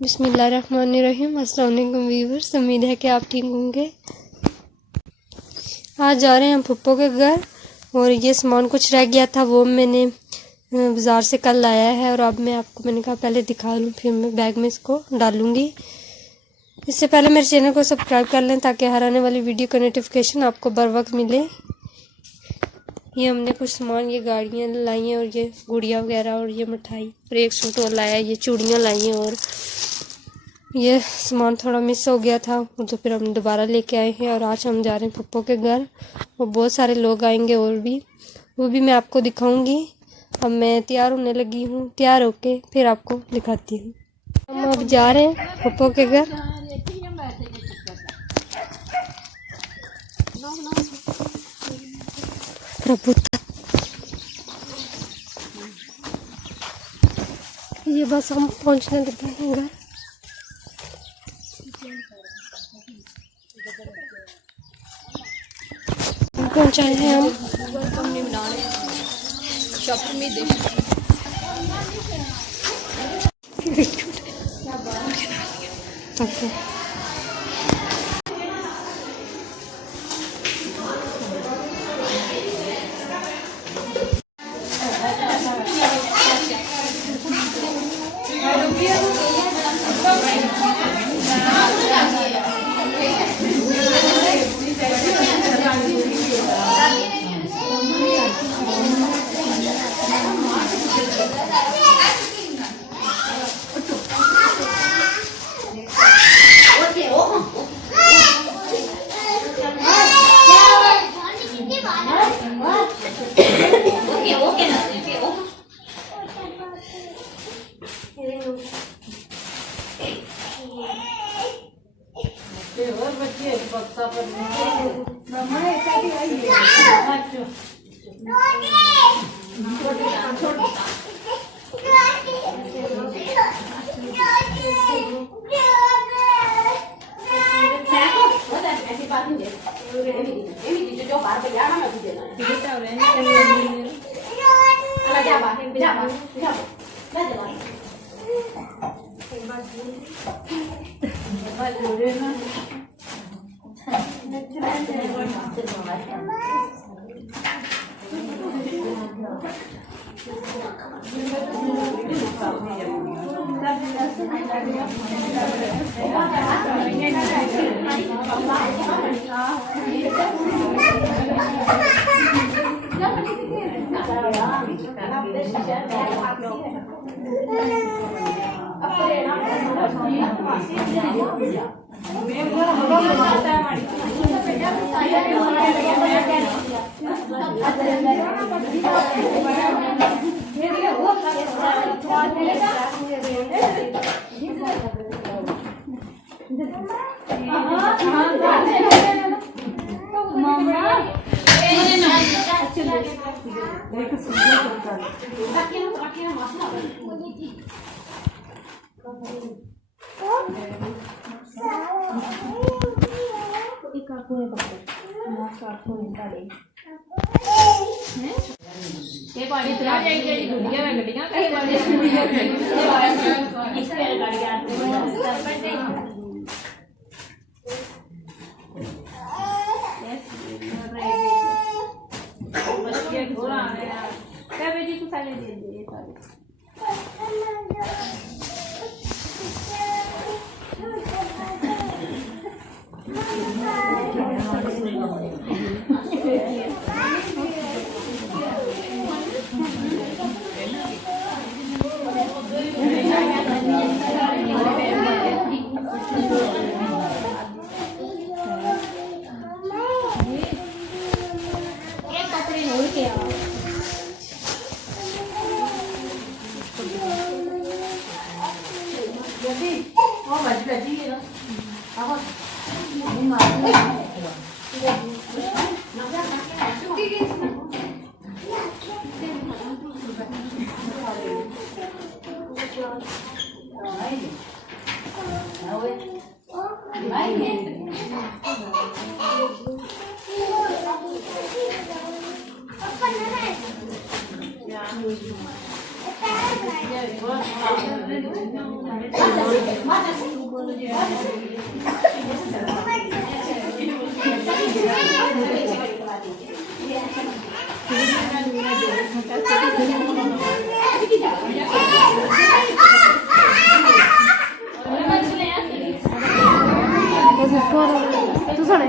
बिस्मिल्लाहिर्रहमानिर्रहीम। अस्सलाम वालेकुम व्यूअर्स, उम्मीद है कि आप ठीक होंगे। आज जा रहे हैं हम फुप्पो के घर और ये सामान कुछ रह गया था वो मैंने बाज़ार से कल लाया है और अब मैंने कहा पहले दिखा लूँ, फिर मैं बैग में इसको डालूँगी। इससे पहले मेरे चैनल को सब्सक्राइब कर लें ताकि हर आने वाली वीडियो का नोटिफिकेशन आपको बर वक्त मिले। ये हमने कुछ सामान, ये गाड़ियाँ लाई हैं और ये गुड़िया वगैरह और ये मिठाई और एक सूट और लाया, ये चूड़ियाँ लाई हैं और ये सामान थोड़ा मिस हो गया था तो फिर हम दोबारा लेके आए हैं। और आज हम जा रहे हैं पप्पो के घर और बहुत सारे लोग आएंगे और वो भी मैं आपको दिखाऊंगी। अब मैं तैयार होने लगी हूँ, तैयार होके फिर आपको दिखाती हूँ। हम अब जा रहे हैं पप्पो के घर। ये बस हम पहुँचने लगे हैं घर। पहुँचाए हैं हम ओके। तू सुने